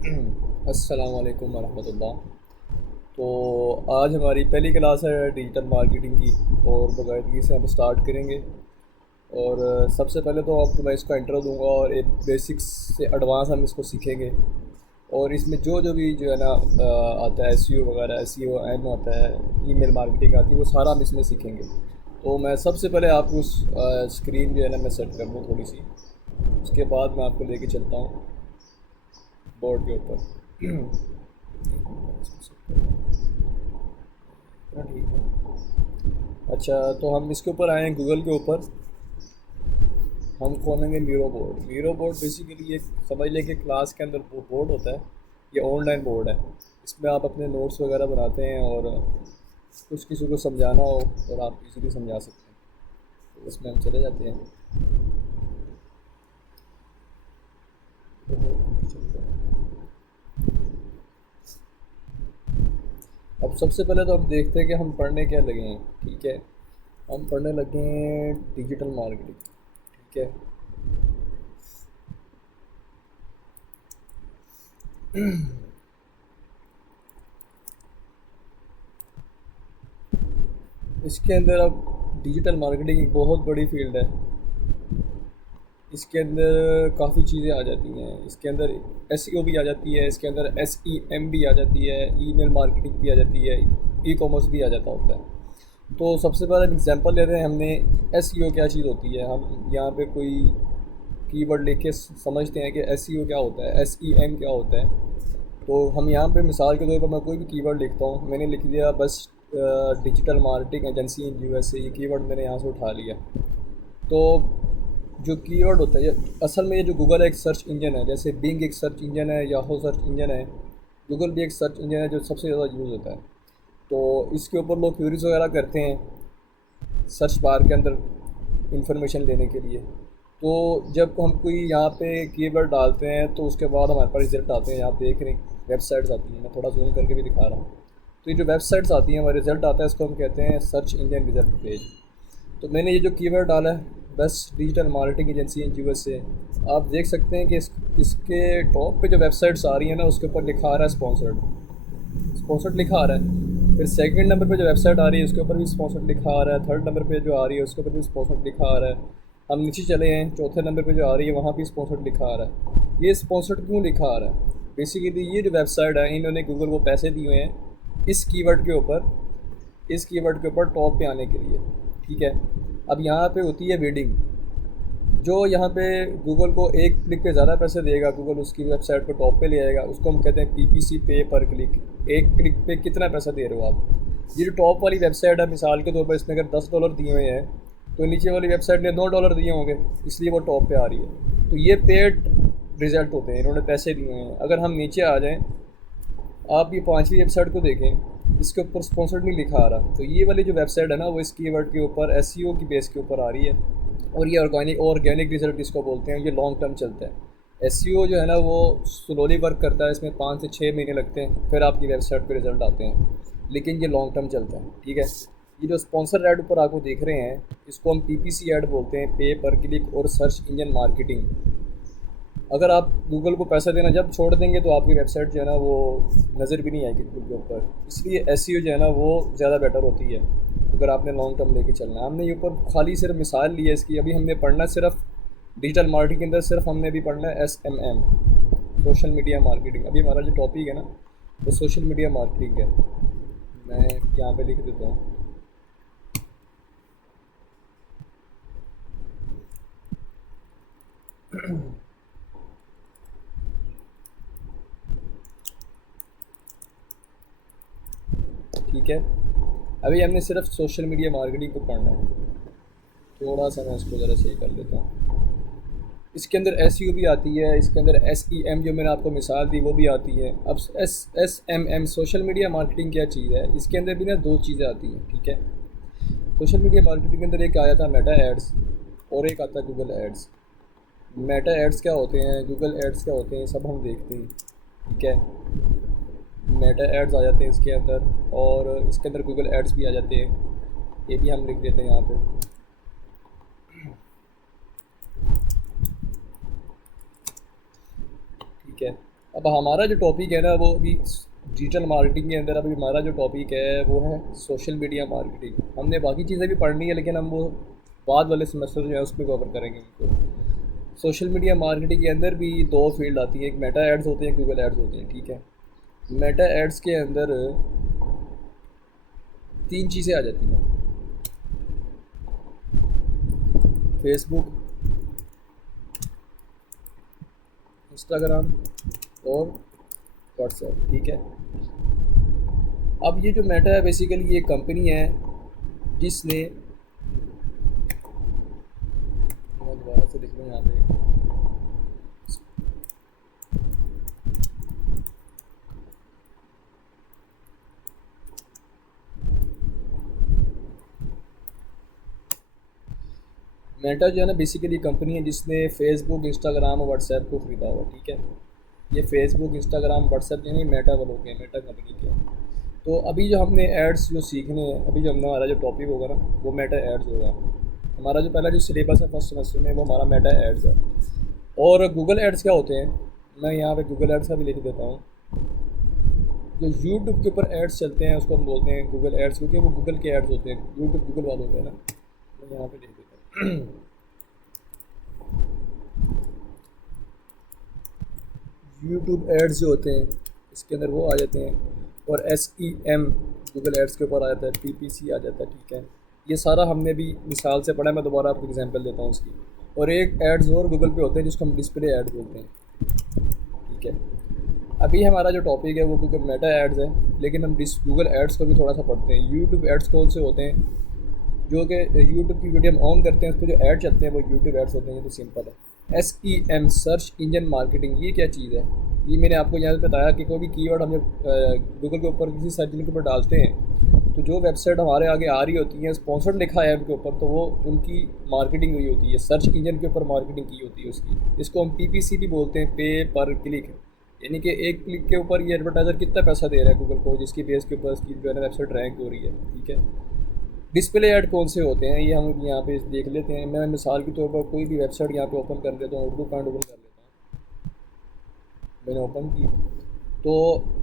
अस्सलाम वालेकुम वरहमतुल्लाह। तो आज हमारी पहली क्लास है डिजिटल मार्केटिंग की और बाकायदगी से हम स्टार्ट करेंगे। और सबसे पहले तो आपको मैं इसका इंट्रो दूंगा और एक बेसिक्स से एडवांस हम इसको सीखेंगे। और इसमें जो जो भी जो है ना आता है एसईओ वगैरह, एसईओ एम आता है, ईमेल मार्केटिंग आती है, वो सारा हम इसमें सीखेंगे। तो मैं सबसे पहले आपको उस स्क्रीन जो है ना मैं सेट कर लूँ थोड़ी सी, उसके बाद मैं आपको लेके चलता हूँ बोर्ड के ऊपर। हाँ, ठीक है। अच्छा, तो हम इसके ऊपर आए हैं गूगल के ऊपर। हम खोलेंगे Miro board. Miro board basically एक समझ लें कि क्लास के अंदर वो बोर्ड होता है। ये ऑनलाइन बोर्ड है। इसमें आप अपने नोट्स वगैरह बनाते हैं और कुछ किसी को समझाना हो और आप इजीली समझा सकते हैं। तो इसमें हम चले जाते हैं। अब सबसे पहले तो हम देखते हैं कि हम पढ़ने क्या लगे हैं। ठीक है, हम पढ़ने लगे हैं डिजिटल मार्केटिंग। ठीक है। इसके अंदर अब डिजिटल मार्केटिंग एक बहुत बड़ी फील्ड है। इसके अंदर काफ़ी चीज़ें आ जाती हैं। इसके अंदर एसईओ भी आ जाती है, इसके अंदर एसईएम भी आ जाती है, ईमेल मार्केटिंग भी आ जाती है, ई कॉमर्स भी आ जाता होता है। तो सबसे पहले हम एग्जांपल लेते हैं। हमने एसईओ क्या चीज़ होती है, हम यहाँ पे कोई कीवर्ड लिख के समझते हैं कि एसईओ क्या होता है, एसईएम क्या होता है। तो हम यहाँ पे मिसाल के तौर पर मैं कोई भी कीवर्ड लिखता हूँ, मैंने लिख दिया बस digital marketing agency in USA, ये कीवर्ड मैंने यहाँ से उठा लिया। तो जो कीवर्ड होता है असल में ये जो गूगल एक सर्च इंजन है, जैसे बिंग एक सर्च इंजन है, याहू सर्च इंजन है, गूगल भी एक सर्च इंजन है जो सबसे ज़्यादा यूज़ होता है। तो इसके ऊपर लोग क्वेरीज वगैरह करते हैं सर्च बार के अंदर इंफॉर्मेशन लेने के लिए। तो जब हम कोई यहाँ पे कीवर्ड डालते हैं तो उसके बाद हमारे पास रिजल्ट आते हैं। यहाँ पे देख रहे हैं वेबसाइट्स आती हैं, मैं थोड़ा जूम करके भी दिखा रहा हूँ। तो ये जो वेबसाइट्स आती हैं, हमारा रिजल्ट आता है, इसको हम कहते हैं सर्च इंजन रिजल्ट पेज। तो मैंने ये जो कीवर्ड डाला है best digital marketing agency in USA, आप देख सकते हैं कि इसके टॉप पे जो वेबसाइट्स आ रही हैं ना, उसके ऊपर लिखा आ रहा है स्पॉन्सर्ड। स्पॉन्सर्ड लिखा आ रहा है। फिर सेकंड नंबर पे जो वेबसाइट आ रही है उसके ऊपर भी स्पॉन्सर्ड लिखा आ रहा है। थर्ड नंबर पे जो आ रही है उसके ऊपर भी स्पॉन्सर्ड लिखा आ रहा है। हम नीचे चले हैं, चौथे नंबर पे जो आ रही है वहाँ भी स्पॉन्सर्ड लिखा आ रहा है। ये स्पॉन्सर्ड क्यों लिखा आ रहा है? बेसिकली ये जो वेबसाइट है, इन्होंने गूगल को पैसे दिए हुए हैं इस कीवर्ड के ऊपर, इस कीवर्ड के ऊपर टॉप पे आने के लिए। ठीक है। अब यहाँ पे होती है वेडिंग। जो यहाँ पे गूगल को एक क्लिक पे ज़्यादा पैसे देगा, गूगल उसकी वेबसाइट को टॉप पे ले आएगा, उसको हम कहते हैं पीपीसी, पे पर क्लिक। एक क्लिक पे कितना पैसा दे रहे हो आप। ये जो टॉप वाली वेबसाइट है, मिसाल के तौर पर इसने अगर $10 दिए हुए हैं तो नीचे वाली वेबसाइट ने $9 दिए होंगे, इसलिए वो टॉप पे आ रही है। तो ये पेड रिजल्ट होते हैं, इन्होंने पैसे दिए हैं। अगर हम नीचे आ जाएँ, आप ये पांचवी वेबसाइट को देखें, इसके ऊपर स्पॉन्सर्ड नहीं लिखा आ रहा। तो ये वाली जो वेबसाइट है ना, वो इस कीवर्ड के ऊपर एसईओ की बेस के ऊपर आ रही है। और ये ऑर्गेनिक रिजल्ट इसको बोलते हैं, ये लॉन्ग टर्म चलता है। एसईओ जो है ना वो स्लोली वर्क करता है, इसमें 5 से 6 महीने लगते हैं, फिर आपकी वेबसाइट पे रिजल्ट आते हैं। लेकिन ये लॉन्ग टर्म चलता है। ठीक है। ये जो स्पॉन्सर ऐड ऊपर आपको देख रहे हैं, इसको हम पीपीसी ऐड बोलते हैं, पे पर क्लिक और सर्च इंजन मार्केटिंग। अगर आप गूगल को पैसा देना जब छोड़ देंगे तो आपकी वेबसाइट जो है ना वो नज़र भी नहीं आएगी गूगल के ऊपर। इसलिए एसईओ जो है ना वो ज़्यादा बेटर होती है अगर आपने लॉन्ग टर्म लेके चलना है। हमने ये ऊपर खाली सिर्फ मिसाल ली है इसकी। अभी हमने पढ़ना सिर्फ डिजिटल मार्केटिंग के अंदर, सिर्फ हमने अभी पढ़ना है एसएमएम, सोशल मीडिया मार्केटिंग। अभी हमारा जो टॉपिक है ना वो सोशल मीडिया मार्केटिंग है। मैं यहाँ पे लिख देता हूँ। ठीक है। अभी हमने सिर्फ सोशल मीडिया मार्केटिंग को पढ़ना है। थोड़ा सा मैं इसको ज़रा सही कर लेता हूँ। इसके अंदर एस यू भी आती है, इसके अंदर एस ई एम जो मैंने आपको मिसाल दी वो भी आती है। अब S S M M social media marketing क्या चीज़ है, इसके अंदर भी ना दो चीज़ें आती हैं। ठीक है। सोशल मीडिया मार्केटिंग के अंदर एक आया था मेटा एड्स और एक आता है गूगल एड्स। मेटा एड्स क्या होते हैं, गूगल एड्स क्या होते हैं, सब हम देखते हैं। ठीक है। मेटा एड्स आ जाते हैं इसके अंदर और इसके अंदर गूगल एड्स भी आ जाते हैं। ये भी हम लिख देते हैं यहाँ पे। ठीक है। अब हमारा जो टॉपिक है ना वो अभी डिजिटल मार्केटिंग के अंदर अभी हमारा जो टॉपिक है वो है सोशल मीडिया मार्केटिंग। हमने बाकी चीज़ें भी पढ़नी है लेकिन हम वो बाद वाले सेमेस्टर जो है उसमें कवर करेंगे उनको। सोशल मीडिया मार्केटिंग के अंदर भी दो फील्ड आती है, एक मेटा एड्स होते हैं, गूगल एड्स होते हैं, ठीक है। मेटा एड्स के अंदर तीन चीज़ें आ जाती हैं, फेसबुक, इंस्टाग्राम और व्हाट्सएप, ठीक है। अब ये जो मेटा है बेसिकली ये कंपनी है जिसने, मैं दोबारा से लिख लूँ यहाँ पे, मेटा जो है ना बेसिकली कंपनी है जिसने फेसबुक, इंस्टाग्राम और व्हाट्सएप को ख़रीदा हुआ, ठीक है। ये फेसबुक, इंस्टाग्राम, व्हाट्सएप यानी मेटा वालों के, मेटा कंपनी के। तो अभी जो हमने एड्स जो सीखने हैं, अभी जो हमारा जो टॉपिक होगा ना वो मेटा एड्स होगा। हमारा जो पहला जो सिलेबस है फर्स्ट सेमेस्टर में वो हमारा मेटा एड्स है। और गूगल एड्स क्या होते हैं, मैं यहाँ पे गूगल एड्स का भी लिख देता हूँ। जो यूट्यूब के ऊपर एड्स चलते हैं उसको हम बोलते हैं गूगल एड्स, क्योंकि वो गूगल के एड्स होते हैं, यूट्यूब गूगल वालों के ना। मैं यहाँ पे लिख देता हूँ यूट्यूब एड्स जो होते हैं इसके अंदर वो आ जाते हैं। और SEM गूगल एड्स के ऊपर आ जाता है, PPC आ जाता है, ठीक है। ये सारा हमने भी मिसाल से पढ़ा है, मैं दोबारा आपको एग्जांपल देता हूँ उसकी। और एक एड्स और गूगल पे होते हैं जिसको हम डिस्प्ले ऐड बोलते हैं, ठीक है। अभी हमारा जो टॉपिक है वो गूगल मेटा एड्स है, लेकिन हम गूगल एड्स को भी थोड़ा सा पढ़ते हैं। यूट्यूब एड्स कौन से होते हैं, जो कि यूट्यूब की वीडियो हम ऑन करते हैं उस पर जो ऐड चलते हैं वो यूट्यूब एड्स होते हैं। ये तो सिंपल है। SEM सर्च इंजन मार्केटिंग, ये क्या चीज़ है, ये मैंने आपको यहाँ पे बताया कि कोई भी कीवर्ड हम जब गूगल के ऊपर किसी सर्च इंजन के ऊपर डालते हैं तो जो वेबसाइट हमारे आगे आ रही होती है, स्पॉन्सर्ड लिखा है उनके ऊपर, तो वो उनकी मार्केटिंग हुई होती है, सर्च इंजन के ऊपर मार्केटिंग की होती है उसकी। इसको हम PPC भी बोलते हैं, पे पर क्लिक, यानी कि एक क्लिक के ऊपर ये एडवर्टाइज़र कितना पैसा दे रहा है गूगल को, जिसकी बेस के ऊपर उसकी जो है ना वेबसाइट रैंक हो रही है, ठीक है। डिस्प्ले ऐड कौन से होते हैं ये हम यहाँ पे देख लेते हैं। मैं मिसाल के तौर पर कोई भी वेबसाइट यहाँ पे ओपन कर लेता हूँ, उर्दू पॉइंट ओपन कर लेता हूँ, मैंने ओपन की। तो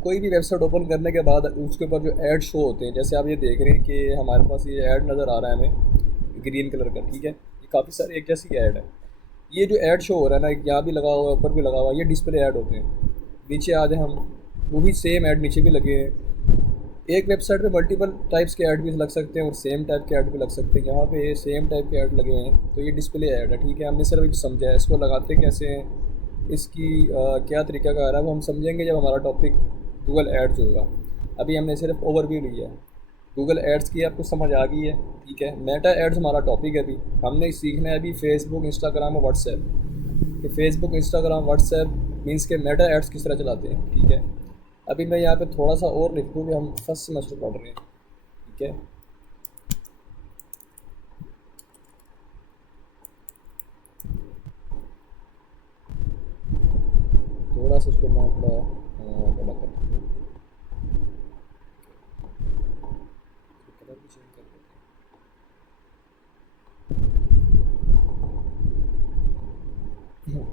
कोई भी वेबसाइट ओपन करने के बाद उसके ऊपर जो ऐड शो होते हैं, जैसे आप ये देख रहे हैं कि हमारे पास ये ऐड नज़र आ रहा है हमें ग्रीन कलर का, ठीक है। ये काफ़ी सारे एक जैसी ऐड है। ये जो ऐड शो हो रहा है ना, यहाँ भी लगा हुआ है, ऊपर भी लगा हुआ है, ये डिस्प्ले ऐड होते हैं। नीचे आ जाए हम, वो भी सेम ऐड नीचे भी लगे हैं। एक वेबसाइट पे मल्टीपल टाइप्स के ऐड भी लग सकते हैं और सेम टाइप के ऐड भी लग सकते हैं। यहाँ पे सेम टाइप के ऐड लगे हुए हैं, तो ये डिस्प्ले ऐड है, ठीक है। हमने सिर्फ समझा है इसको लगाते कैसे हैं, इसकी क्या तरीका कार है वो हम समझेंगे जब हमारा टॉपिक गूगल एड्स होगा। अभी हमने सिर्फ ओवरव्यू लिया है गूगल एड्स की, आपको समझ आ गई है, ठीक है। मेटा एड्स हमारा टॉपिक है। अभी हमने सीखना है अभी फेसबुक, इंस्टाग्राम और व्हाट्सएप, कि फेसबुक, इंस्टाग्राम, व्हाट्सएप मीन्स के मेटा एड्स किस तरह चलाते हैं, ठीक है। अभी मैं यहाँ पे थोड़ा सा और लिख दूँ कि हम फर्स्ट सेमेस्टर पढ़ रहे हैं, ठीक है। थोड़ा सा इसको मैं थोड़ा बड़ा कर देता हूँ, कलर भी चेंज कर देते हैं।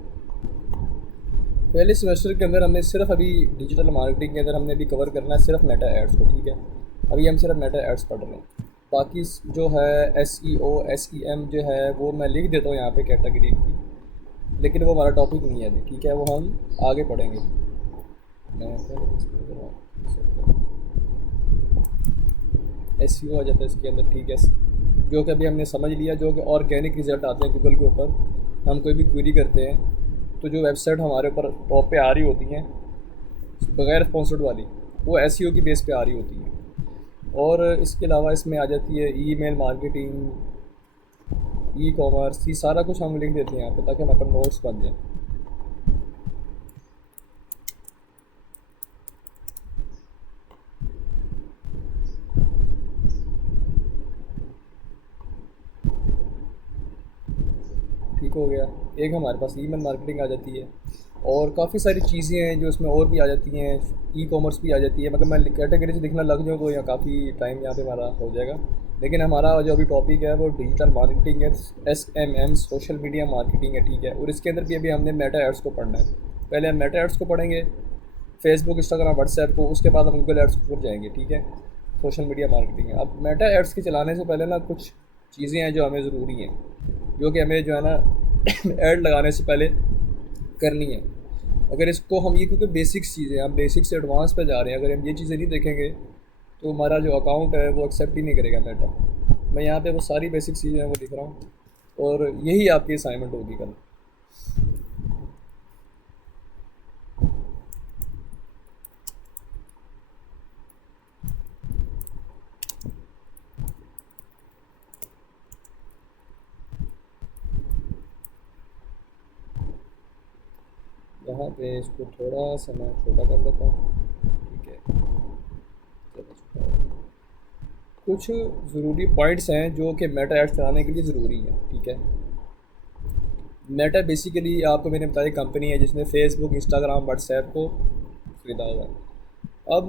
पहले सेमेस्टर के अंदर हमने सिर्फ अभी डिजिटल मार्केटिंग के अंदर हमने अभी कवर करना है सिर्फ मेटा एड्स को, ठीक है। अभी हम सिर्फ मेटा एड्स पढ़ रहे हैं। बाकी जो है SEO, SEM जो है वो मैं लिख देता हूँ यहाँ पे कैटेगरी की, लेकिन वो हमारा टॉपिक नहीं है अभी, ठीक है। वो हम आगे पढ़ेंगे। मैं SEO आ जाता है इसके अंदर, ठीक है। जो कि अभी हमने समझ लिया, जो कि ऑर्गेनिक रिजल्ट आते हैं गूगल के ऊपर। हम कोई भी क्वेरी करते हैं तो जो वेबसाइट हमारे ऊपर टॉप पे आ रही होती हैं बगैर स्पॉन्सर्ड वाली, वो SEO की बेस पे आ रही होती है। और इसके अलावा इसमें आ जाती है ईमेल मार्केटिंग, कॉमर्स, ये सारा कुछ हम लिख देते हैं यहाँ पे ताकि हमारे पास नोट्स बन जाए। ठीक हो गया। एक हमारे पास ईमेल मार्केटिंग आ जाती है और काफ़ी सारी चीज़ें हैं जो इसमें और भी आ जाती हैं, कॉमर्स भी आ जाती है। मतलब मैं कैटेगरी से लिखना लग जाऊँ तो यहाँ काफ़ी टाइम यहाँ पे हमारा हो जाएगा। लेकिन हमारा जो अभी टॉपिक है वो डिजिटल मार्केटिंग है, SMM सोशल मीडिया मार्केटिंग है, ठीक है। और इसके अंदर भी अभी हमने मेटा एड्स को पढ़ना है। पहले हम मेटा एड्स को पढ़ेंगे, फेसबुक, इंस्टाग्राम, व्हाट्सएप को, उसके बाद हम गूगल एड्स के ऊपर जाएंगे, ठीक है। सोशल मीडिया मार्केटिंग है। अब मेटा एड्स के चलाने से पहले ना कुछ चीज़ें हैं जो हमें ज़रूरी हैं, जो कि हमें जो है ना ऐड लगाने से पहले करनी है। अगर इसको हम ये, क्योंकि बेसिक्स चीज़ें, हम बेसिक से एडवांस पे जा रहे हैं, अगर हम ये चीज़ें नहीं देखेंगे तो हमारा जो अकाउंट है वो एक्सेप्ट ही नहीं करेगा मेटा। मैं यहाँ पे वो सारी बेसिक चीज़ें हैं वो लिख रहा हूँ, और यही आपकी असाइनमेंट होगी कल। यहाँ पे इसको थोड़ा सा मैं छोटा कर लेता हूँ, ठीक है। चलो छोटा हो गया। कुछ ज़रूरी पॉइंट्स हैं जो कि मेटा एड्स चलाने के लिए ज़रूरी हैं, ठीक है। मेटा बेसिकली आपको मैंने बताया कंपनी है जिसने फेसबुक, इंस्टाग्राम, व्हाट्सएप को ख़रीदा हुआ है। अब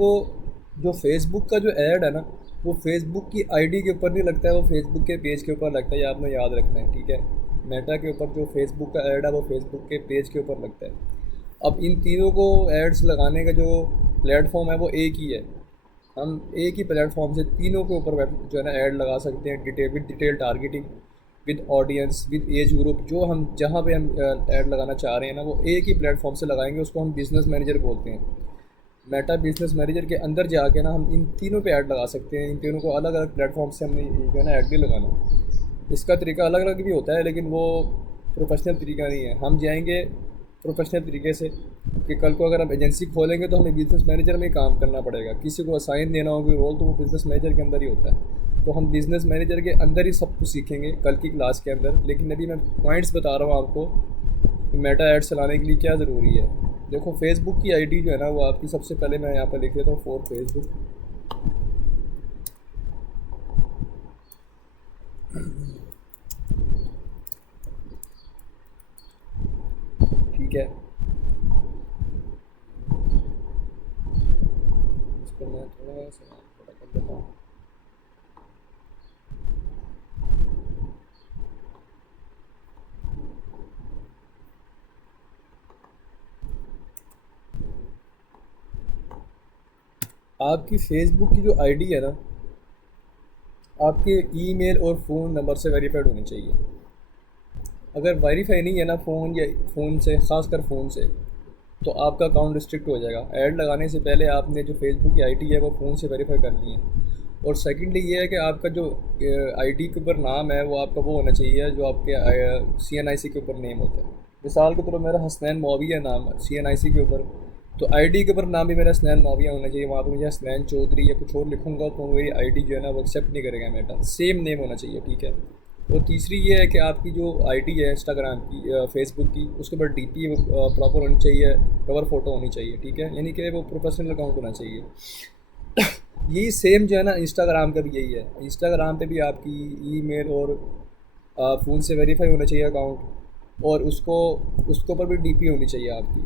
जो फेसबुक का जो ऐड है ना, वो फेसबुक की आईडी के ऊपर नहीं लगता है, वो फेसबुक के पेज के ऊपर लगता है, ये आपने याद रखना है, ठीक है। मेटा के ऊपर जो फेसबुक का ऐड है वो फेसबुक के पेज के ऊपर लगता है। अब इन तीनों को एड्स लगाने का जो प्लेटफॉर्म है वो एक ही है। हम एक ही प्लेटफॉर्म से तीनों के ऊपर जो है ना ऐड लगा सकते हैं, detail targeting, with audience, with age group. जो हम जहाँ पे हम ऐड लगाना चाह रहे हैं ना, वो एक ही प्लेटफॉर्म से लगाएंगे, उसको हम बिज़नेस मैनेजर बोलते हैं। मेटा बिज़नेस मैनेजर के अंदर जाके ना हम इन तीनों पे ऐड लगा सकते हैं। इन तीनों को अलग अलग प्लेटफॉर्म से हमने जो है ना ऐड भी लगाना। इसका तरीका अलग अलग भी होता है, लेकिन वो प्रोफेशनल तरीका नहीं है। हम जाएंगे प्रोफेशनल तरीके से कि कल को अगर हम एजेंसी खोलेंगे तो हमें बिज़नेस मैनेजर में ही काम करना पड़ेगा। किसी को असाइन देना होगा रोल तो वो बिज़नेस मैनेजर के अंदर ही होता है। तो हम बिज़नेस मैनेजर के अंदर ही सब कुछ सीखेंगे कल की क्लास के अंदर। लेकिन अभी मैं पॉइंट्स बता रहा हूँ आपको कि मेटा एड चलाने के लिए क्या ज़रूरी है। देखो, फेसबुक की आईडी जो है ना वो आपकी, सबसे पहले मैं यहाँ पर लिख देता हूँ फॉर फेसबुक, ठीक है। इसको मैं थोड़ा सा बड़ा कर देता हूँ। आपकी फेसबुक की जो आईडी है ना, आपके ईमेल और फ़ोन नंबर से वेरीफाइड होनी चाहिए। अगर वेरीफाई नहीं है ना फ़ोन या फ़ोन से, ख़ासकर फ़ोन से, तो आपका अकाउंट रिस्ट्रिक्ट हो जाएगा। ऐड लगाने से पहले आपने जो फेसबुक की आईडी है वो फ़ोन से वेरीफाई करनी है। और सेकंडली ये है कि आपका जो आईडी के ऊपर नाम है वो आपका वो होना चाहिए जो आपके CNIC के ऊपर नेम होता है। मिसाल के तौर पर मेरा हसनैन मौविया नाम है CNIC के ऊपर, तो आईडी के ऊपर नाम भी मेरा हसनैन मौविया होना चाहिए। वहाँ पर मुझे हसनैन चौधरी या कुछ और लिखूँगा तो मेरी आईडी जो है ना वो एक्सेप्ट नहीं करेगा मेटा। सेम नेम होना चाहिए, ठीक है। और तीसरी ये है कि आपकी जो आईडी है इंस्टाग्राम की, फेसबुक की, उसके ऊपर DP प्रॉपर होनी चाहिए, कवर फ़ोटो होनी चाहिए, ठीक है। यानी कि वो प्रोफेशनल अकाउंट होना चाहिए। यही सेम जो है ना इंस्टाग्राम का भी यही है। इंस्टाग्राम पे भी आपकी ईमेल और फ़ोन से वेरीफाई होना चाहिए अकाउंट, और उसको उसके ऊपर भी DP होनी चाहिए आपकी।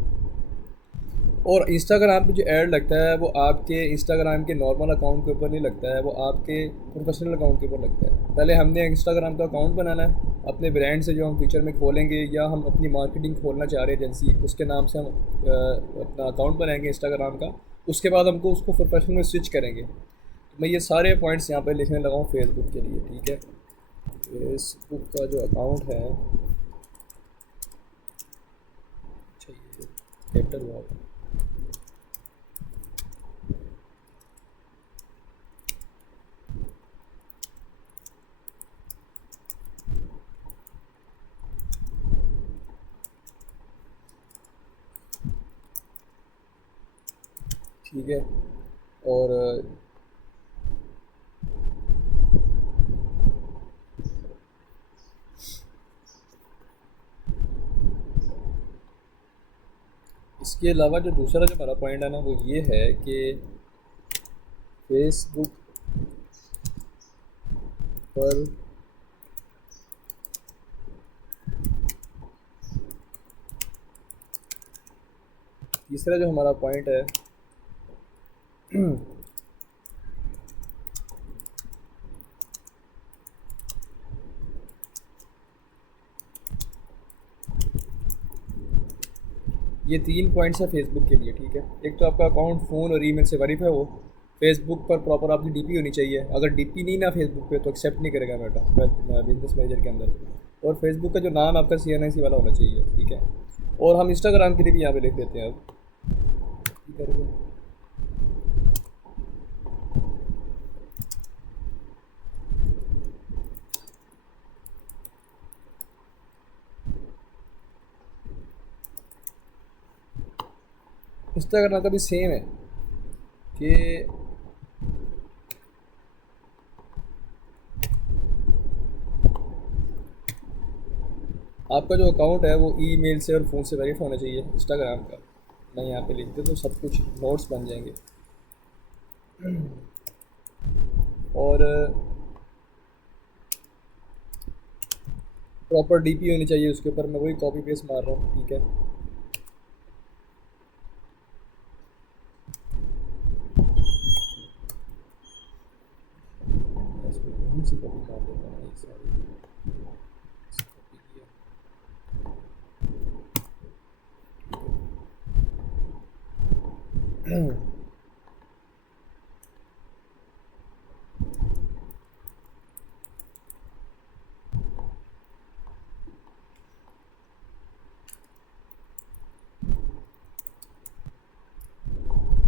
और इंस्टाग्राम पे जो ऐड लगता है वो आपके इंस्टाग्राम के नॉर्मल अकाउंट के ऊपर नहीं लगता है, वो आपके प्रोफेशनल अकाउंट के ऊपर लगता है। पहले हमने इंस्टाग्राम का अकाउंट बनाना है अपने ब्रांड से, जो हम फ्यूचर में खोलेंगे, या हम अपनी मार्केटिंग खोलना चाह रहे हैं एजेंसी, उसके नाम से हम अपना अकाउंट बनाएंगे इंस्टाग्राम का। उसके बाद हमको उसको प्रोफेशनल में स्विच करेंगे। तो मैं ये सारे पॉइंट्स यहाँ पर लिखने लगा हूँ फेसबुक के लिए, ठीक है। फेसबुक का जो अकाउंट है, अच्छा ये कैपिटल हुआ है, ठीक है। और इसके अलावा जो दूसरा जो हमारा पॉइंट है ना वो ये है कि फेसबुक पर तीसरा जो हमारा पॉइंट है ये 3 पॉइंट्स है फेसबुक के लिए, ठीक है। एक तो आपका अकाउंट फ़ोन और ईमेल से वेरीफाई हो, फेसबुक पर प्रॉपर आपकी डीपी होनी चाहिए। अगर डीपी नहीं ना फेसबुक पे तो एक्सेप्ट नहीं करेगा मेटा बिजनेस मैनेजर के अंदर। और फेसबुक का जो नाम आपका CNIC वाला होना चाहिए, ठीक है। और हम इंस्टाग्राम के लिए भी यहाँ पे लिख देते हैं अब, ठीक है। इंस्टाग्राम का भी सेम है कि आपका जो अकाउंट है वो ईमेल से और फ़ोन से वेरीफाई होना चाहिए इंस्टाग्राम का। मैं यहाँ पे लिख दे तो सब कुछ नोट्स बन जाएंगे। और प्रॉपर डीपी होनी चाहिए उसके ऊपर। मैं वही कॉपी पेस्ट मार रहा हूँ, ठीक है। इसको यहीं से कॉपी मार देता हूँ, एक सारी कॉपी किया।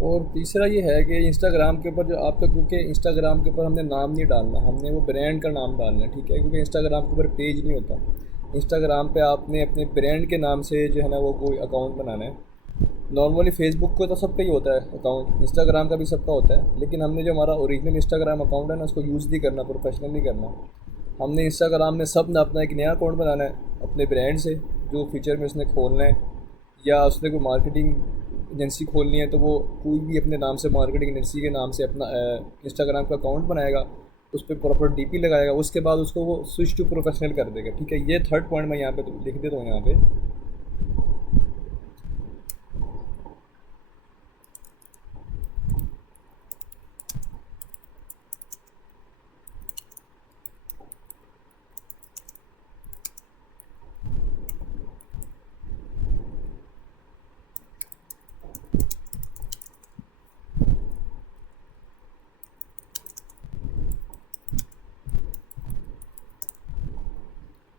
और तीसरा ये है कि इंस्टाग्राम के ऊपर जो आपका, क्योंकि इंस्टाग्राम के ऊपर हमने नाम नहीं डालना, हमने वो ब्रांड का नाम डालना है, ठीक है। क्योंकि इंस्टाग्राम के ऊपर पेज नहीं होता। इंस्टाग्राम पे आपने अपने ब्रांड के नाम से जो है ना वो कोई अकाउंट बनाना है। नॉर्मली फेसबुक को तो सबका ही होता है अकाउंट, इंस्टाग्राम का भी सबका होता है, लेकिन हमने जो हमारा ओरिजिनल इंस्टाग्राम अकाउंट है ना उसको यूज़ नहीं करना, प्रोफेशनल नहीं करना। हमने इंस्टाग्राम में सब ने अपना एक नया अकाउंट बनाना है अपने ब्रांड से, जो फीचर में उसने खोलना है। या उसने कोई मार्केटिंग एजेंसी खोलनी है तो वो कोई भी अपने नाम से मार्केटिंग एजेंसी के नाम से अपना इंस्टाग्राम का अकाउंट बनाएगा, उस पर प्रॉपर डीपी लगाएगा, उसके बाद उसको वो स्विच टू प्रोफेशनल कर देगा, ठीक है। ये थर्ड पॉइंट मैं यहाँ पे लिख देता हूँ यहाँ पे।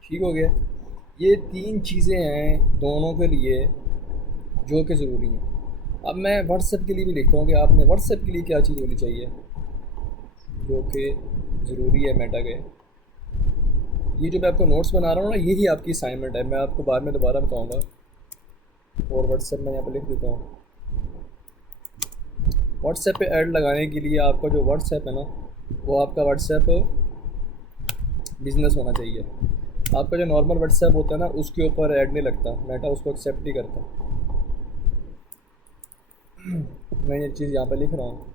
ठीक हो गया। ये 3 चीज़ें हैं दोनों के लिए जो कि ज़रूरी हैं। अब मैं व्हाट्सएप के लिए भी लिखता हूँ कि आपने व्हाट्सएप के लिए क्या चीज़ होनी चाहिए जो कि ज़रूरी है मेटा के। ये जो मैं आपको नोट्स बना रहा हूँ ना, यही आपकी असाइनमेंट है, मैं आपको बाद में दोबारा बताऊँगा। और व्हाट्सएप मैं यहाँ पे लिख देता हूँ। व्हाट्सएप पे ऐड लगाने के लिए आपका जो व्हाट्सएप है ना, वो आपका व्हाट्सएप बिजनेस होना चाहिए। आपका जो नॉर्मल व्हाट्सएप होता है ना उसके ऊपर ऐड नहीं लगता, मेटा उसको एक्सेप्ट नहीं करता। मैं ये चीज़ यहाँ पे लिख रहा हूँ।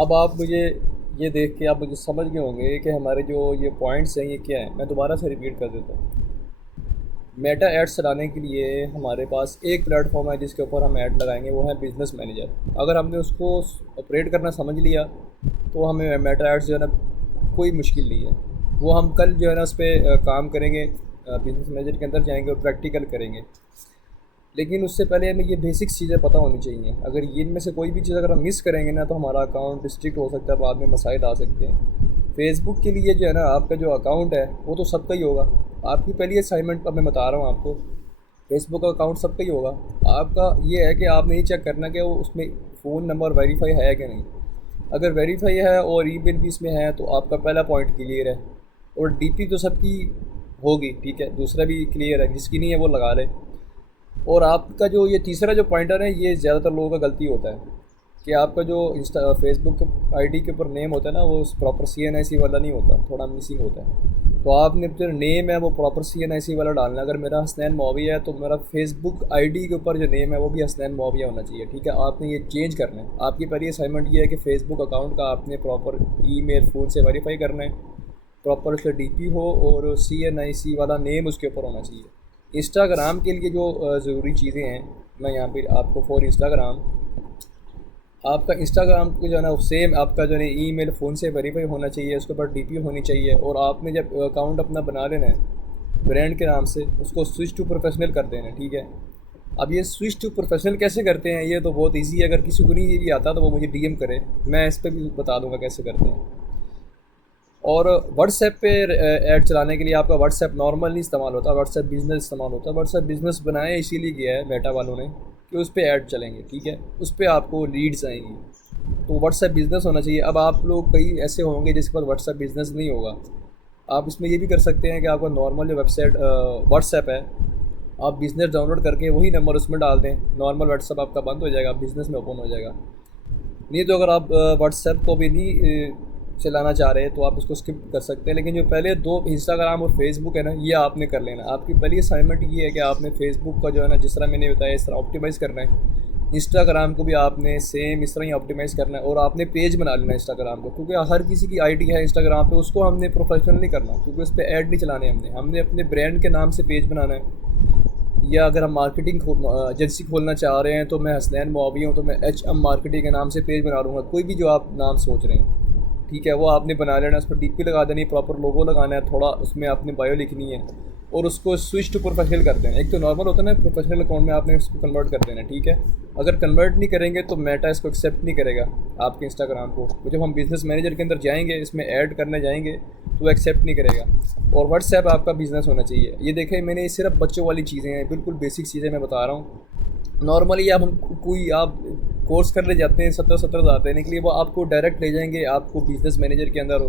अब आप मुझे ये देख के आप मुझे समझ गए होंगे कि हमारे जो ये पॉइंट्स हैं ये क्या हैं। मैं दोबारा से रिपीट कर देता हूँ। मेटा एड्स चलाने के लिए हमारे पास एक प्लेटफॉर्म है जिसके ऊपर हम ऐड लगाएंगे, वो है बिज़नेस मैनेजर। अगर हमने उसको ऑपरेट करना समझ लिया तो हमें मेटा एड्स जो है ना कोई मुश्किल नहीं है। वो हम कल जो है ना उस पर काम करेंगे, बिज़नेस मैनेजर के अंदर जाएंगे और प्रैक्टिकल करेंगे। लेकिन उससे पहले हमें ये बेसिक्स चीज़ें पता होनी चाहिए। अगर ये इनमें से कोई भी चीज़ अगर हम मिस करेंगे ना तो हमारा अकाउंट रिस्ट्रिक्ट हो सकता है, बाद में मसाइल आ सकते हैं। फेसबुक के लिए जो है ना आपका जो अकाउंट है वो तो सबका ही होगा। आपकी पहली असाइनमेंट अब मैं बता रहा हूँ आपको, फेसबुक का अकाउंट सबका ही होगा। आपका ये है कि आपने ये चेक करना कि वो उसमें फ़ोन नंबर वेरीफाई है कि नहीं। अगर वेरीफाई है और ईमेल भी इसमें है तो आपका पहला पॉइंट क्लियर है। और डीपी तो सबकी होगी, ठीक है, दूसरा भी क्लियर है, जिसकी नहीं है वो लगा ले। और आपका जो ये तीसरा जो पॉइंटर है ये ज़्यादातर लोगों का गलती होता है कि आपका जो इंस्टा फेसबुक आईडी के ऊपर नेम होता है ना वो प्रॉपर CNIC वाला नहीं होता, थोड़ा मिसिंग होता है। तो आपने जो नेम है वो प्रॉपर CNIC वाला डालना है। अगर मेरा हसनैन मौविया है तो मेरा फेसबुक आईडी के ऊपर जो नेम है वो भी हसनैन मौविया होना चाहिए, ठीक है। आपने ये चेंज करना है। आपकी पहली असाइनमेंट ये है कि फेसबुक अकाउंट का आपने प्रॉपर ईमेल फ़ोन से वेरीफाई करना है। प्रॉपर उसका डीपी हो और CNIC वाला नेम उसके ऊपर होना चाहिए। इंस्टाग्राम के लिए जो ज़रूरी चीज़ें हैं, मैं यहाँ पे आपको फॉर इंस्टाग्राम, आपका इंस्टाग्राम को जो है ना सेम आपका जो है ईमेल फ़ोन से वेरीफाई होना चाहिए, उसके ऊपर डीपी होनी चाहिए। और आपने जब अकाउंट अपना बना लेना है ब्रांड के नाम से, उसको स्विच टू प्रोफेशनल कर देना है, ठीक है। अब ये स्विच टू प्रोफेशनल कैसे करते हैं, ये तो बहुत इजी है। अगर किसी को नहीं ये भी आता तो वो मुझे DM करे, मैं इस पर भी बता दूंगा कैसे करते हैं। और व्हाट्सएप पे ऐड चलाने के लिए आपका व्हाट्सएप नॉर्मल नहीं इस्तेमाल होता, व्हाट्सएप बिज़नेस इस्तेमाल होता है। व्हाट्सएप बिज़नेस बनाया इसीलिए किया है मेटा वालों ने कि उस पर ऐड चलेंगे, ठीक है, उस पर आपको लीड्स आएंगी। तो व्हाट्सएप बिज़नेस होना चाहिए। अब आप लोग कई ऐसे होंगे जिसके पास व्हाट्सएप बिज़नेस नहीं होगा, आप इसमें ये भी कर सकते हैं कि आपका नॉर्मल जो वेबसाइट व्हाट्सएप है, आप बिज़नेस डाउनलोड करके वही नंबर उसमें डाल दें, नॉर्मल व्हाट्सएप आपका बंद हो जाएगा, बिज़नेस में ओपन हो जाएगा। नहीं तो अगर आप व्हाट्सएप को भी नहीं चलाना चाह रहे हैं तो आप इसको स्किप कर सकते हैं। लेकिन जो पहले दो इंस्टाग्राम और फेसबुक है ना, ये आपने कर लेना। आपकी पहली असाइनमेंट ये है कि आपने फेसबुक का जो है ना, जिस तरह मैंने बताया इस तरह ऑप्टिमाइज़ करना है, इंस्टाग्राम को भी आपने सेम इस तरह ही ऑप्टिमाइज़ करना है। और आपने पेज बना लेना है इंस्टाग्राम को, क्योंकि हर किसी की आईडी है इंस्टाग्राम पे, उसको हमने प्रोफेशनल नहीं करना, क्योंकि उस पर ऐड नहीं चलाने हमने अपने ब्रांड के नाम से पेज बनाना है। या अगर हम मार्केटिंग एजेंसी खोलना चाह रहे हैं तो मैं हसनैन मुआवी हूँ, तो मैं HM मार्केटिंग के नाम से पेज बना लूँगा। कोई भी जो आप नाम सोच रहे हैं, ठीक है, वो आपने बना लेना, उस पर DP लगा देनी, प्रॉपर लोगो लगाना है, थोड़ा उसमें आपने बायो लिखनी है और उसको स्विच टू प्रोफेशनल कर देना। एक तो नॉर्मल होता है ना, प्रोफेशनल अकाउंट में आपने उसको कन्वर्ट कर देना, ठीक है। अगर कन्वर्ट नहीं करेंगे तो मेटा इसको एक्सेप्ट नहीं करेगा आपके इंस्टाग्राम को। तो जब हम बिज़नेस मैनेजर के अंदर जाएंगे, इसमें ऐड करने जाएंगे, तो एक्सेप्ट नहीं करेगा। और व्हाट्सएप आपका बिज़नेस होना चाहिए। ये देखें, मैंने सिर्फ बच्चों वाली चीज़ें हैं, बिल्कुल बेसिक चीज़ें मैं बता रहा हूँ। नॉर्मली आप हम कोई आप कोर्स करने जाते हैं 70 हज़ार देने के लिए, वो आपको डायरेक्ट ले जाएंगे आपको बिज़नेस मैनेजर के अंदर,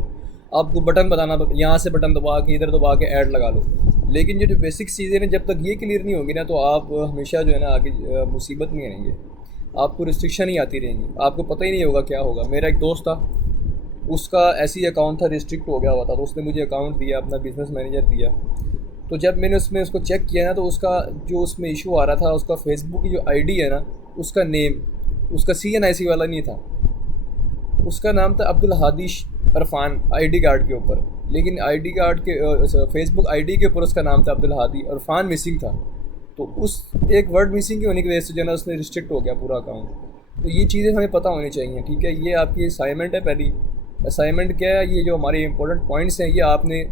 आपको बटन बताना, यहाँ से बटन दबा के इधर दबा के ऐड लगा लो। लेकिन जो बेसिक चीज़ें हैं, जब तक ये क्लियर नहीं होंगी ना, तो आप हमेशा जो है ना आगे मुसीबत में रहेंगे, आपको रिस्ट्रिक्शन ही आती रहेंगी, आपको पता ही नहीं होगा क्या होगा। मेरा एक दोस्त था, उसका ऐसी अकाउंट था, रिस्ट्रिक्ट हो गया हुआ था, तो उसने मुझे अकाउंट दिया, अपना बिज़नेस मैनेजर दिया। तो जब मैंने उसको चेक किया ना, तो उसका जो उसमें इशू आ रहा था, उसका फेसबुक की जो ID है ना, उसका नेम उसका CNIC वाला नहीं था, उसका नाम था अब्दुल हादी अरफान ID कार्ड के ऊपर। लेकिन ID कार्ड के फेसबुक ID के ऊपर उसका नाम था अब्दुल हादी अरफान, मिसिंग था। तो उस एक वर्ड मिसिंग की होने की वजह से जो है ना, उसने रिस्ट्रिक्ट हो गया पूरा अकाउंट। तो ये चीज़ें हमें पता होनी चाहिए, ठीक है। ये आपकी असाइनमेंट है। पहली असाइनमेंट क्या है, ये जो हमारे इंपॉर्टेंट पॉइंट्स हैं, ये आपने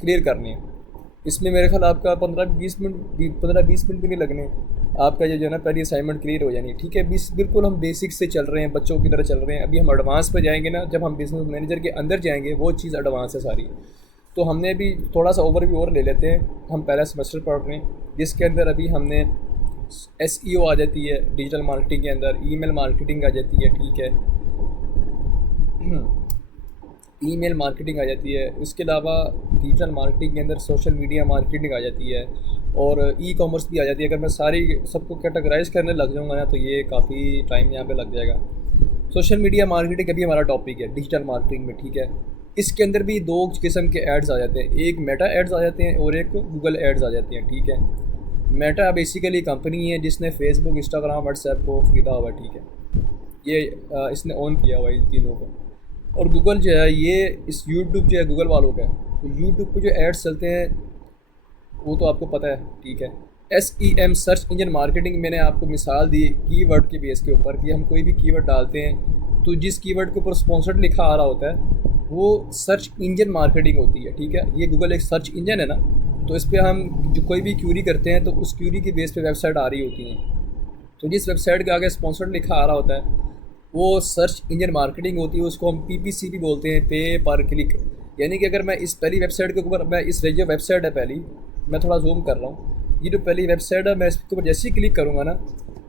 क्लियर करने हैं। इसमें मेरे ख्याल आपका 15-20 मिनट भी नहीं लगने, आपका ये जो है ना पहली असाइनमेंट क्लियर हो जानी है, ठीक है। बिल्कुल हम बेसिक से चल रहे हैं, बच्चों की तरह चल रहे हैं। अभी हम एडवांस पे जाएंगे ना, जब हम बिज़नेस मैनेजर के अंदर जाएंगे, वो चीज़ एडवांस है सारी। तो हमने भी थोड़ा सा ओवरव्यू और ले लेते हैं। हम पहला सेमेस्टर पढ़ रहे हैं, जिसके अंदर अभी हमने SEO आ जाती है डिजिटल मार्केटिंग के अंदर, ईमेल मार्केटिंग आ जाती है, ठीक है, ईमेल मार्केटिंग आ जाती है। इसके अलावा डिजिटल मार्केटिंग के अंदर सोशल मीडिया मार्केटिंग आ जाती है और E-कॉमर्स भी आ जाती है। अगर मैं सारी सबको कैटेगराइज करने लग जाऊँगा ना, तो ये काफ़ी टाइम यहाँ पे लग जाएगा। सोशल मीडिया मार्केटिंग अभी हमारा टॉपिक है डिजिटल मार्केटिंग में, ठीक है। इसके अंदर भी दो किस्म के एड्स आ जाते हैं, एक मेटा एड्स आ जाते हैं और एक गूगल एड्स आ जाती हैं, ठीक है। मेटा बेसिकली कंपनी है जिसने फेसबुक, इंस्टाग्राम, व्हाट्सएप को ख़रीदा हुआ है, ठीक है। ये इसने ऑन किया हुआ है इन तीनों को। और गूगल जो है, ये इस यूट्यूब जो है गूगल वालों का है। तो यूट्यूब पे जो एड्स चलते हैं वो तो आपको पता है, ठीक है। SEM सर्च इंजन मार्केटिंग, मैंने आपको मिसाल दी कीवर्ड के बेस के ऊपर कि हम कोई भी कीवर्ड डालते हैं तो जिस कीवर्ड के ऊपर स्पॉन्सर्ड लिखा आ रहा होता है वो सर्च इंजन मार्केटिंग होती है, ठीक है। ये गूगल एक सर्च इंजन है ना, तो इस पर हम जो कोई भी क्यूरी करते हैं तो उस क्यूरी के बेस पे वेबसाइट आ रही होती हैं। तो जिस वेबसाइट के आगे स्पॉन्सर्ड लिखा आ रहा होता है वो सर्च इंजन मार्केटिंग होती है। उसको हम PPC भी बोलते हैं, पे पर क्लिक। यानी कि अगर मैं इस पहली वेबसाइट के ऊपर, मैं इस जो वेबसाइट है पहली, मैं थोड़ा जूम कर रहा हूँ, ये जो पहली वेबसाइट है, मैं इसके ऊपर जैसे ही क्लिक करूँगा ना,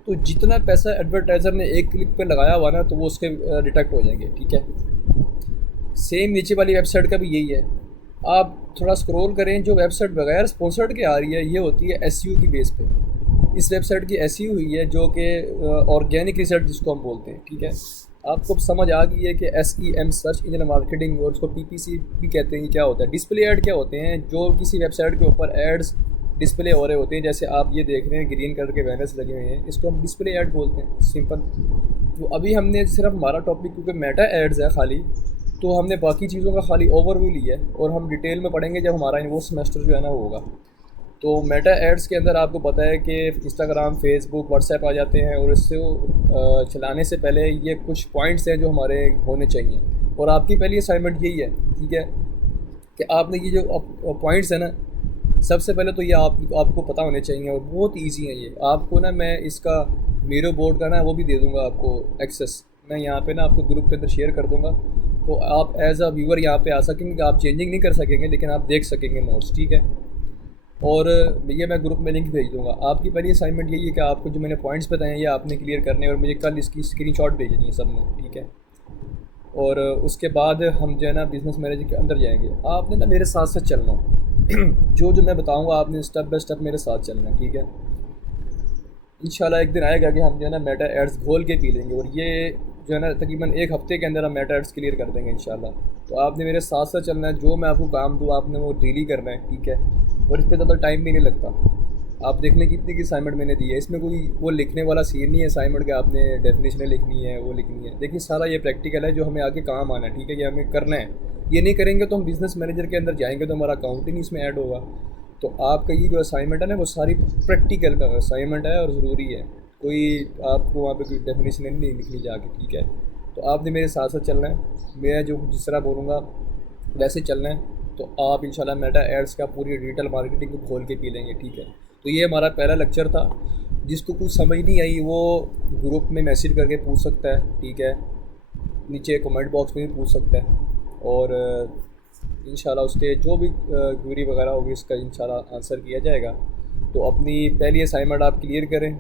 तो जितना पैसा एडवर्टाइज़र ने एक क्लिक पर लगाया हुआ ना, तो वो उसके डिटेक्ट हो जाएंगे, ठीक है। सेम नीचे वाली वेबसाइट का भी यही है। आप थोड़ा स्क्रॉल करें, जो वेबसाइट बगैर स्पॉन्सर्ड के आ रही है, ये होती है SEO की बेस पे। इस वेबसाइट की SEO हुई है जो कि ऑर्गेनिक रिसर्च जिसको हम बोलते हैं, ठीक है। आपको समझ आ गई है कि SEM सर्च इंजन मार्केटिंग, और उसको PPC भी कहते हैं, क्या होता है। डिस्प्ले ऐड क्या होते हैं, जो किसी वेबसाइट के ऊपर एड्स डिस्प्ले हो रहे होते हैं, जैसे आप ये देख रहे हैं ग्रीन कलर के बैनर्स लगे हुए हैं, इसको हम डिस्प्ले ऐड बोलते हैं, सिंपल। तो अभी हमने सिर्फ हमारा टॉपिक क्योंकि मेटा एड्स है खाली, तो हमने बाकी चीज़ों का खाली ओवरव्यू लिया है और हम डिटेल में पढ़ेंगे जब हमारा वो सेमेस्टर जो है ना वो होगा। तो मेटा एड्स के अंदर आपको पता है कि इंस्टाग्राम, फेसबुक, व्हाट्सएप आ जाते हैं और इससे चलाने से पहले ये कुछ पॉइंट्स हैं जो हमारे होने चाहिए। और आपकी पहली असाइनमेंट यही है, ठीक है, कि आपने ये जो पॉइंट्स हैं ना, सबसे पहले तो ये आपको पता होने चाहिए और बहुत इजी है ये। आपको ना मैं इसका मीरो बोर्ड का ना वो भी दे दूँगा आपको एक्सेस, मैं यहाँ पे ना आपको ग्रुप के अंदर शेयर कर दूँगा। तो आप एज अ व्यूअर यहाँ पे आ सकेंगे, आप चेंजिंग नहीं कर सकेंगे लेकिन आप देख सकेंगे नोट्स, ठीक है। और ये मैं ग्रुप में लिंक भेज दूँगा। आपकी पहली असाइनमेंट यही है कि आपको जो मैंने पॉइंट्स बताए हैं ये आपने क्लियर करने हैं और मुझे कल इसकी स्क्रीनशॉट भेजनी है सब ने, ठीक है। और उसके बाद हम जो है ना बिज़नेस मैनेजर के अंदर जाएंगे। आपने ना मेरे साथ साथ चलना है जो जो मैं बताऊंगा आपने स्टेप बाय स्टेप मेरे साथ चलना है, ठीक है। इंशाल्लाह एक दिन आएगा कि हम जो है ना मेटा एड्स घोल के पी लेंगे और ये जो है ना तकरीबन एक हफ्ते के अंदर हम मेटा एड्स क्लियर कर देंगे इंशाल्लाह। तो आपने मेरे साथ साथ चलना है, जो मैं आपको काम दूँ आपने वो डेली करना है, ठीक है। और इस पर ज़्यादा टाइम भी नहीं लगता। आप देख लें कितनी की असाइनमेंट मैंने दी है, इसमें कोई वो लिखने वाला सीन नहीं है असाइनमेंट के आपने डेफिनेशनें लिखनी है वो लिखनी है। देखिए सारा ये प्रैक्टिकल है जो हमें आगे काम आना है, ठीक है, ये हमें करना है। ये नहीं करेंगे तो हम बिज़नेस मैनेजर के अंदर जाएंगे तो हमारा अकाउंट ही नहीं इसमें ऐड होगा। तो आपका ये जो असाइनमेंट है ना वो सारी प्रैक्टिकल का असाइनमेंट है और ज़रूरी है। कोई आपको वहाँ पे कोई डेफिनेशन नहीं लिखनी जाके, ठीक है। तो आपने मेरे साथ साथ चलना है, मैं जो जिस तरह बोलूँगा वैसे चलना है। तो आप इंशाल्लाह मेटा एड्स का पूरी डिजिटल मार्केटिंग को खोल के पी लेंगे, ठीक है। तो ये हमारा पहला लेक्चर था। जिसको कुछ समझ नहीं आई वो ग्रुप में मैसेज करके पूछ सकता है, ठीक है, नीचे कमेंट बॉक्स में भी पूछ सकता है। और इंशाल्लाह उसके जो भी क्वेरी वगैरह होगी इसका इंशाल्लाह आंसर किया जाएगा। तो अपनी पहली असाइनमेंट आप क्लियर करें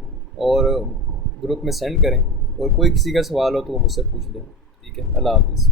और ग्रुप में सेंड करें और कोई किसी का सवाल हो तो वो मुझसे पूछ लें, ठीक है। अल्लाह हाफ़िज़।